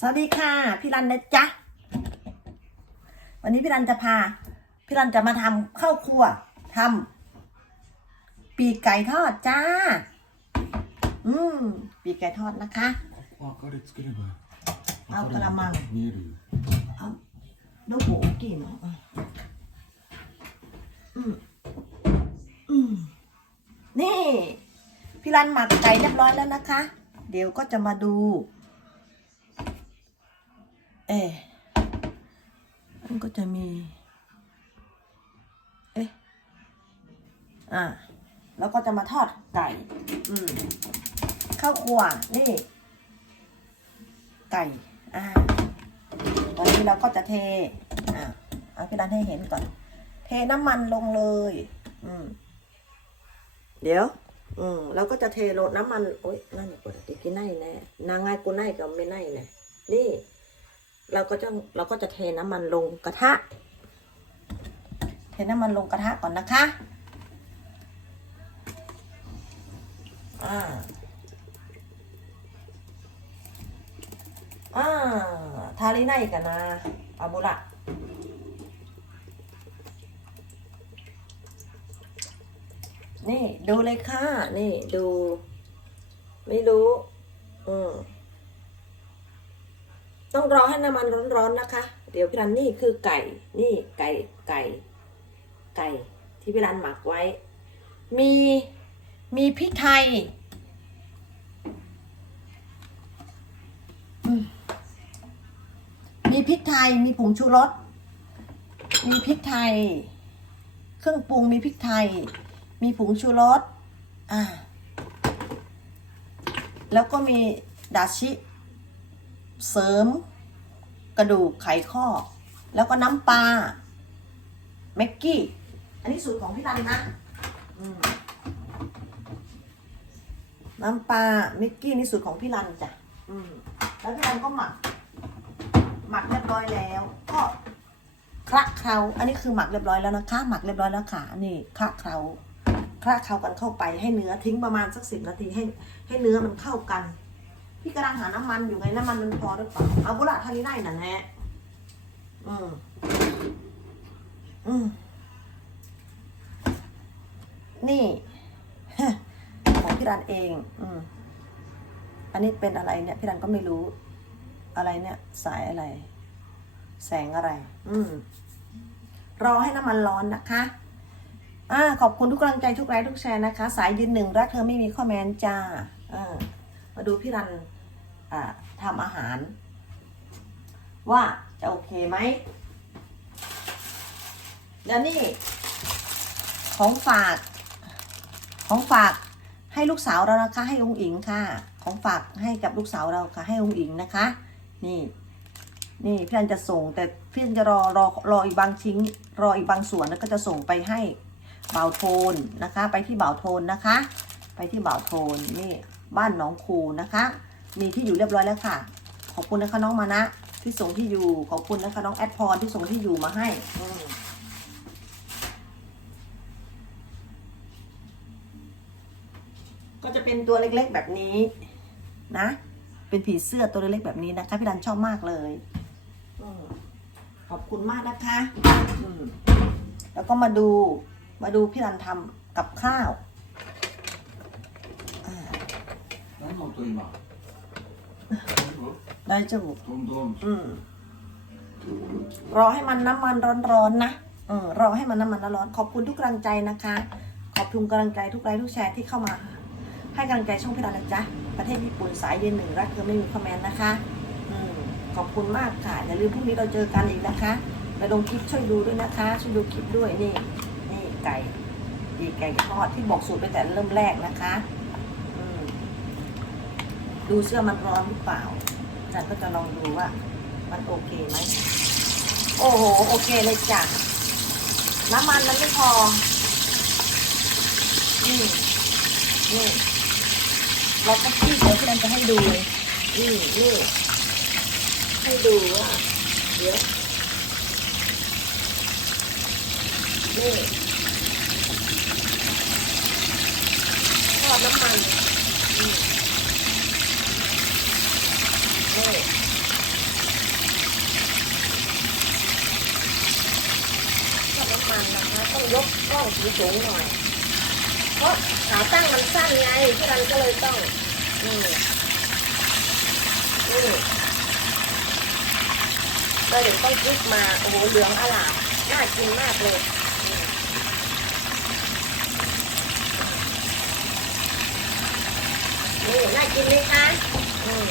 สวัสดีค่ะ พี่รันนะจ๊ะ วันนี้พี่รันจะพา พี่รันจะมาทำข้าวคั่วทำปีกไก่ทอดจ้า อืมปีกไก่ทอดนะคะเอากระมังเอาดูโหกินอืมอืมนี่ พี่รันหมักไก่เรียบร้อยแล้วนะคะ เดี๋ยวก็จะมาดู เอมันก็จะมี เอ๊ะ อะ แล้วก็จะมาทอดไก่ อืม ข้าวครัวนี่ ไก่ อ่าวันนี้เราก็จะเท อะเอาพี่รันให้เห็นก่อน เทน้ำมันลงเลย อืม เดี๋ยว อืมเราก็จะเทโรดน้ำมัน โอ๊ยนั่นกดติกินไนแน่นางไงกูไนกับไม่ไนแน่นี่ เราก็จะเราก็จะเทน้ำมันลงกระทะ เทน้ำมันลงกระทะก่อนนะคะอ่าอ่าทาลิไนกันนะอาบุระนี่ ดูเลยค่ะ นี่ ดู ไม่รู้ อืม ต้องรอให้น้ำมันร้อนๆนะคะ เดี๋ยวพี่รันนี่คือไก่นี่ไก่ไก่ไก่ที่พี่รันหมักไว้ มีมีพริกไทยมมีพริกไทยมีผงชูรส มีพริกไทย เครื่องปรุงมีพริกไทย มีผงชูรสอ่าแล้วก็มีดาชิ เสริม กระดูกไขข้อ แล้วก็น้ำปลาแม็กกี้ อันนี้สูตรของพี่รันนะน้ำปลาแม็กกี้นี่สูตรของพี่รันจ้ะแล้วพี่รันก็หมัก หมักเรียบร้อยแล้ว ก็คละเคล้าอันนี้คือหมักเรียบร้อยแล้วนะคะ หมักเรียบร้อยแล้วค่ะนี่คละเคล้าคละเคล้ากันเข้าไปให้เนื้อทิ้งประมาณสักสิบนาทีให้ ให้เนื้อมันเข้ากัน พี่กำลังหาน้ำมันอยู่ไงน้ำมันมันพอหรือเปล่าเอาบุระทานี้ได้น่ะแน่อืมอืมนี่ของพี่รันเอง อืมอันนี้เป็นอะไรเนี่ย พี่รันก็ไม่รู้ อะไรเนี่ย สายอะไร แสงอะไร อืมรอให้น้ำมันร้อนนะคะอ่าขอบคุณทุกกำลังใจทุกไลค์ทุกแชร์นะคะ สายยืนหนึ่งรักเธอไม่มีข้อแม้นจ้าอ่ามาดูพี่รัน ทำอาหาร ว่าจะโอเคไหมแล้วนี่ ของฝาก ของฝากให้ลูกสาวเรานะคะ ให้องค์อิงค่ะ ของฝากให้กับลูกสาวเราค่ะ ให้องค์อิงนะคะ นี่ นี่พี่รันจะส่ง แต่พี่รันจะรอรอรออีกบางชิ้น รออีกบางส่วนแล้วก็จะส่งไปให้เบาโทนนะคะ ไปที่เบาโทนนะคะ ไปที่เบาโทนนี่บ้านหนองครูนะคะ มีที่อยู่เรียบร้อยแล้วค่ะ ขอบคุณนะคะน้องมานะ ที่ส่งที่อยู่ ขอบคุณนะคะน้องแอดพรที่ส่งที่อยู่มาให้อืมก็จะเป็นตัวเล็กๆแบบนี้ นะ เป็นผีเสื้อตัวเล็กๆแบบนี้นะคะ พี่ดันชอบมากเลยอืมขอบคุณมากนะคะอืมแล้วก็มาดู มาดูพี่ดันทำกับข้าวอ่า 何の音今何 ได้จูบอืมรอให้มันน้ำมันร้อนๆนะเออรอให้มันน้ำมันร้อนขอบคุณทุกกำลังใจนะคะ ขอบคุณกำลังใจทุกไลค์ทุกแชร์ที่เข้ามา ให้กำลังใจช่องพี่ดาวนะจ๊ะประเทศญี่ปุ่นสายเย็นหนึ่งรักเธอไม่มีคอมเมนต์นะคะ อืมขอบคุณมากค่ะอย่าลืมพรุ่งนี้เราเจอกันอีกนะคะไปลงคลิปช่วยดูด้วยนะคะ ช่วยดูคลิปด้วยนี่นี่ไก่ดีไก่ทอดที่บอกสูตรไปแต่เริ่มแรกนะคะ ดูเสื้อมันร้อนหรือเปล่าอาจารย์ก็จะลองดูว่ามันโอเคไหม โอ้โห โอเคเลยจ้ะ น้ำมันมันไม่พอ นี่ นี่ เราก็พี่เดี๋ยวพี่นันจะให้ดู นี่ นี่ ให้ดูว่าเดี๋ยว นี่ทอดน้ำมัน ต้องยกกล้องสูงๆหน่อย เพราะขาตั้งมันสั้นไงพี่รันก็เลยต้องนี่นี่ก็เลยวต้องคลิกมาโอ้โหเหลืองอลามน่ากินมากเลยนี่นี่น่ากินไหมคะอืม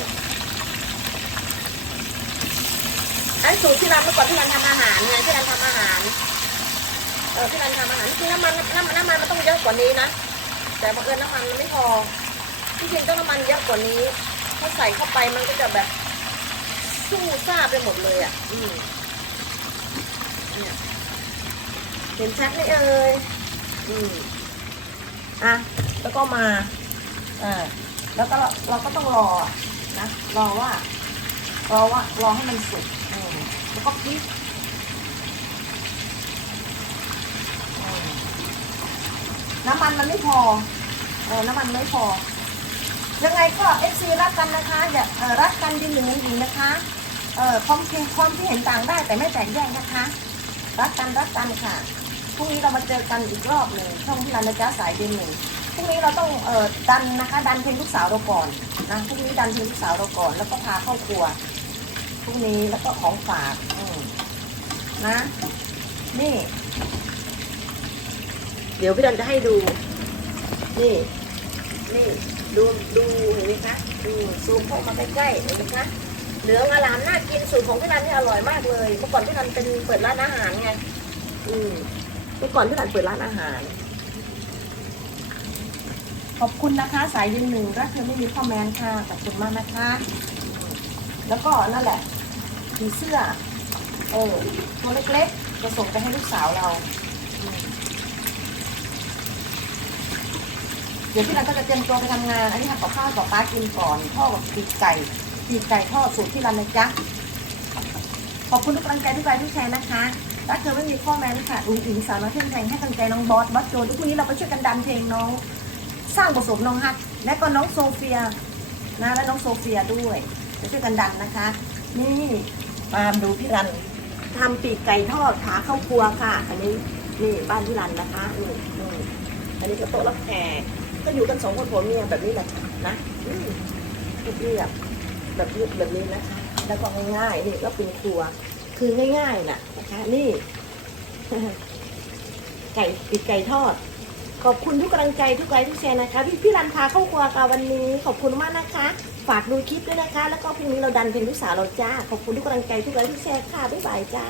อันสูตรที่รันเมื่อก่อนที่รันทำอาหารไงที่รันทำอาหาร เออที่รันทำอาหารจริงน้ำมันน้ำมันน้ำมันมันต้องเยอะกว่านี้นะ แต่บังเอิญน้ำมันมันไม่พอที่จริงต้องน้ำมันเยอะกว่านี้ถ้าใส่เข้าไปมันก็จะแบบสู้ซ่าไปหมดเลยอะ อืมเห็นชัดไหมเอ่ยอืมอะ แล้วก็มาอ่าแล้วก็เราเราก็ต้องรอนะ รอว่า รอว่า รอให้มันสุกอืมแล้วก็พลิกอืม น้ำมันมันไม่พอเออน้ำมันไม่พอ ยังไงก็เอฟซีรักกันนะคะอย่าเออรักกันยืนหนึ่งหญิงนะคะเออความคิดความที่เห็นต่างได้แต่ไม่แตกแยกนะคะ รักกันรักกันค่ะพรุ่งนี้เรามาเจอกันอีกรอบหนึ่งช่องที่รันนะจ๊ะสายเดือนหนึ่งพรุ่งนี้เราต้องเอ่อดันนะคะ ดันเพลงลูกสาวเราก่อนนะพรุ่งนี้ดันเพลงลูกสาวเราก่อน แล้วก็พาเข้าครัวพรุ่งนี้แล้วก็ของฝากอืมนะ นี่ เดี๋ยวพี่ดันจะให้ดู นี่ นี่ดูดูเห็นไหมคะดูซูมเข้ามาใกล้ๆเห็นไหมคะเหลืองอลามน่ากินสูตรของพี่รันนี่อร่อยมากเลยเมื่อก่อนพี่รันเป็นเปิดร้านอาหารไงอืมเมื่อก่อนพี่รันเปิดร้านอาหาร ขอบคุณนะคะ สายยืนหนึ่งรักเธอไม่มีข้อแม้ค่ะขอบคุณมากนะคะ แล้วก็นั่นแหละผีเสื้อเออตัวเล็กๆจะส่งไปให้ลูกสาวเราอืม เดี๋ยวพี่รันก็จะเตรียมตัวไปทำงาน อันนี้ทำกับข้าวกับป้ากินก่อนพ่อกับปีกไก่ปีกไก่ทอดสูตรพี่รันนะจ๊ะ ขอบคุณทุกกำลังใจทุกไลค์ทุกแชร์นะคะถ้าเธอไม่มีข้อแม้นค่ะอุ้งอิงสาวน้อยเพื่อนแพงให้กำลังใจน้องบอสบอสโจทุกคนนี้เราไปช่วยกันดันเพลงน้อง สร้างประสบน้องฮัทและก็น้องโซเฟียนะและน้องโซเฟียด้วยจะช่วยกันดันนะคะ นี่มาดูพี่รันทำปีกไก่ทอดขาเข้าครัวค่ะ อันนี้นี่บ้านพี่รันนะคะนี่นี่อันนี้ก็โต๊ะรับแขก ก็อยู่กันสองคนผัวเมียแบบนี้แหละนะอืมเรียบแบบนี้แบบนี้นะคะแล้วก็ง่ายๆนี่ก็เป็นครัว คือง่ายๆน่ะนะคะ นี่ ไก่ปีกไก่ทอด ขอบคุณทุกกำลังใจทุกไลค์ทุกแชร์นะคะพี่พี่รันพาเข้าครัวค่ะวันนี้ ขอบคุณมากนะคะ ฝากดูคลิปด้วยนะคะ แล้วก็พรุ่งนี้เราดันเพลงลูกสาวเราจ้า ขอบคุณทุกกำลังใจทุกไลค์ทุกแชร์ค่ะบ๊ายบายจ้า